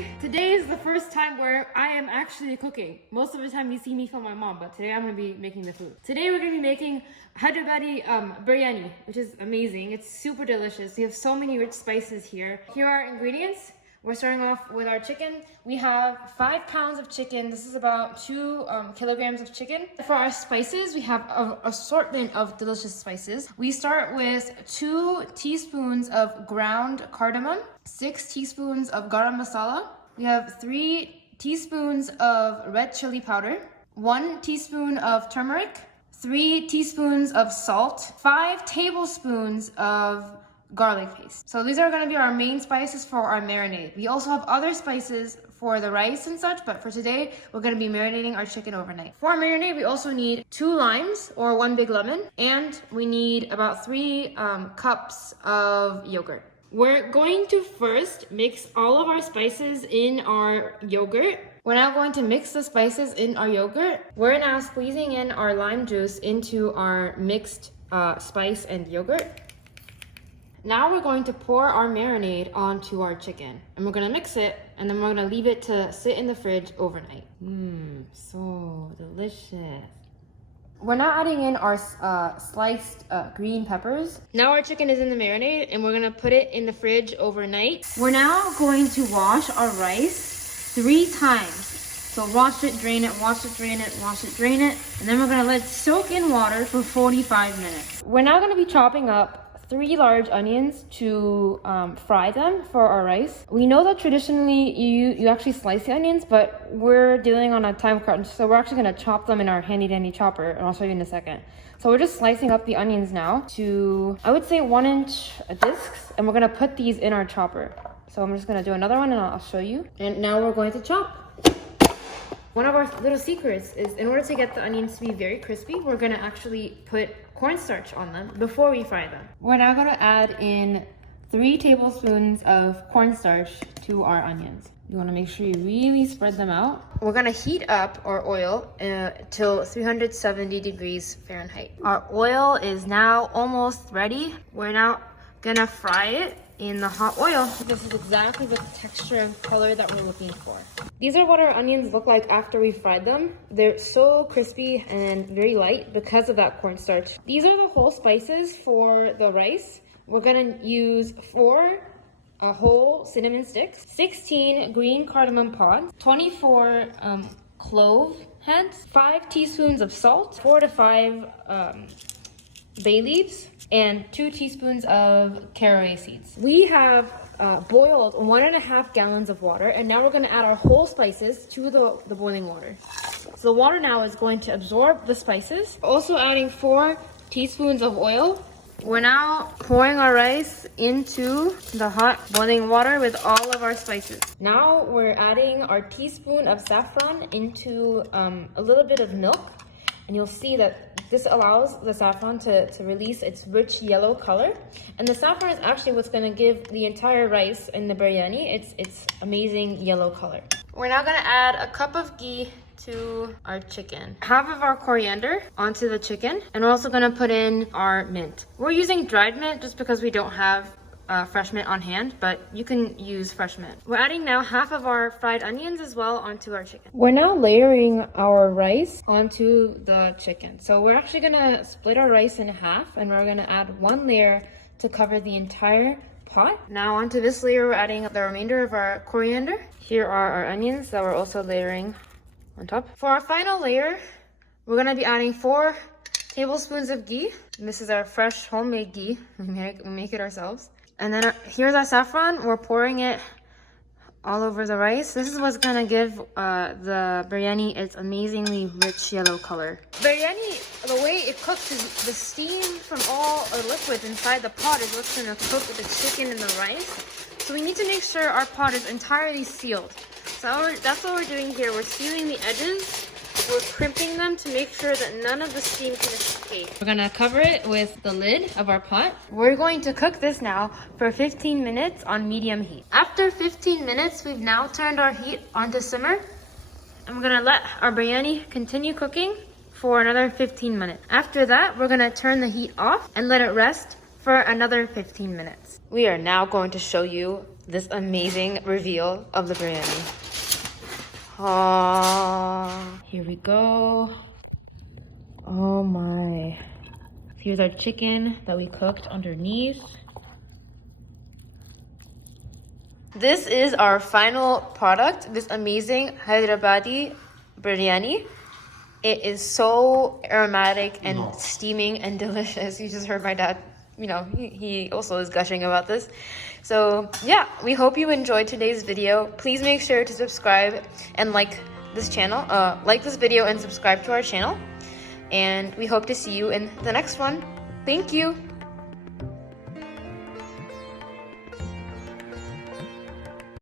everybody! Today is the first time where I am actually cooking. Most of the time you see me film my mom, but today I'm going to be making the food. Today we're going to be making Hyderabadi Biryani, which is amazing. It's super delicious. We have so many rich spices here. Here are our ingredients. We're starting off with our chicken. We have 5 pounds of chicken. This is about 2 kilograms of chicken. For our spices, we have an assortment of delicious spices. We start with 2 teaspoons of ground cardamom, 6 teaspoons of garam masala. We have 3 teaspoons of red chili powder, 1 teaspoon of turmeric, 3 teaspoons of salt, 5 tablespoons of garlic paste. So these are going to be our main spices for our marinade. We also have other spices for the rice and such, but for today we're going to be marinating our chicken overnight. For our marinade, we also need 2 limes or 1 big lemon, and we need about 3 cups of yogurt. We're going to first mix all of our spices in our yogurt. We're now going to mix the spices in our yogurt. We're now squeezing in our lime juice into our mixed spice and yogurt. Now we're going to pour our marinade onto our chicken, and we're gonna mix it, and then we're gonna leave it to sit in the fridge overnight. So delicious. We're now adding in our sliced green peppers. Now our chicken is in the marinade, and we're gonna put it in the fridge overnight. We're now going to wash our rice 3 times. So wash it, drain it, wash it, drain it, wash it, drain it, and then we're gonna let it soak in water for 45 minutes. We're now gonna be chopping up 3 large onions to fry them for our rice. We know that traditionally you actually slice the onions, but we're dealing on a time crunch, so we're actually gonna chop them in our handy dandy chopper, and I'll show you in a second. So we're just slicing up the onions now to, I would say, 1-inch discs, and we're gonna put these in our chopper. So I'm just gonna do another one and I'll show you. And now we're going to chop. One of our little secrets is, in order to get the onions to be very crispy, we're gonna actually put cornstarch on them before we fry them. We're now gonna add in 3 tablespoons of cornstarch to our onions. You wanna make sure you really spread them out. We're gonna heat up our oil till 370 degrees Fahrenheit. Our oil is now almost ready. We're now gonna fry it in the hot oil. This is exactly the texture and color that we're looking for. These are what our onions look like after we fried them. They're so crispy and very light because of that cornstarch. These are the whole spices for the rice. We're gonna use 4 whole cinnamon sticks, 16 green cardamom pods, 24 clove heads, 5 teaspoons of salt, 4 to 5 bay leaves, and 2 teaspoons of caraway seeds. We have boiled 1.5 gallons of water, and now we're going to add our whole spices to the boiling water. So the water now is going to absorb the spices. Also adding 4 teaspoons of oil. We're now pouring our rice into the hot boiling water with all of our spices. Now we're adding our teaspoon of saffron into a little bit of milk, and you'll see that this allows the saffron to release its rich yellow color. And the saffron is actually what's gonna give the entire rice in the biryani its amazing yellow color. We're now gonna add a cup of ghee to our chicken. Half of our coriander onto the chicken. And we're also gonna put in our mint. We're using dried mint just because we don't have fresh mint on hand, but you can use fresh mint. We're adding now half of our fried onions as well onto our chicken. We're now layering our rice onto the chicken. So we're actually gonna split our rice in half, and we're gonna add 1 layer to cover the entire pot. Now onto this layer, we're adding the remainder of our coriander. Here are our onions that we're also layering on top. For our final layer, we're gonna be adding 4 tablespoons of ghee. And this is our fresh homemade ghee. We make it ourselves. And then here's our saffron. We're pouring it all over the rice. This is what's gonna give the biryani its amazingly rich yellow color. Biryani, the way it cooks is the steam from all the liquids inside the pot is what's gonna cook the chicken and the rice. So we need to make sure our pot is entirely sealed. So that's what we're doing here. We're sealing the edges. We're crimping them to make sure that none of the steam can escape. We're gonna cover it with the lid of our pot. We're going to cook this now for 15 minutes on medium heat. After 15 minutes, we've now turned our heat onto simmer. And we're gonna let our biryani continue cooking for another 15 minutes. After that, we're gonna turn the heat off and let it rest for another 15 minutes. We are now going to show you this amazing reveal of the biryani. Here we go. Oh my. Here's our chicken that we cooked underneath. This is our final product, this amazing Hyderabadi Biryani. It is so aromatic and steaming and delicious. You just heard my dad, you know, he also is gushing about this. So yeah, we hope you enjoyed today's video. Please make sure to subscribe and like this channel, like this video and subscribe to our channel. And we hope to see you in the next one. Thank you.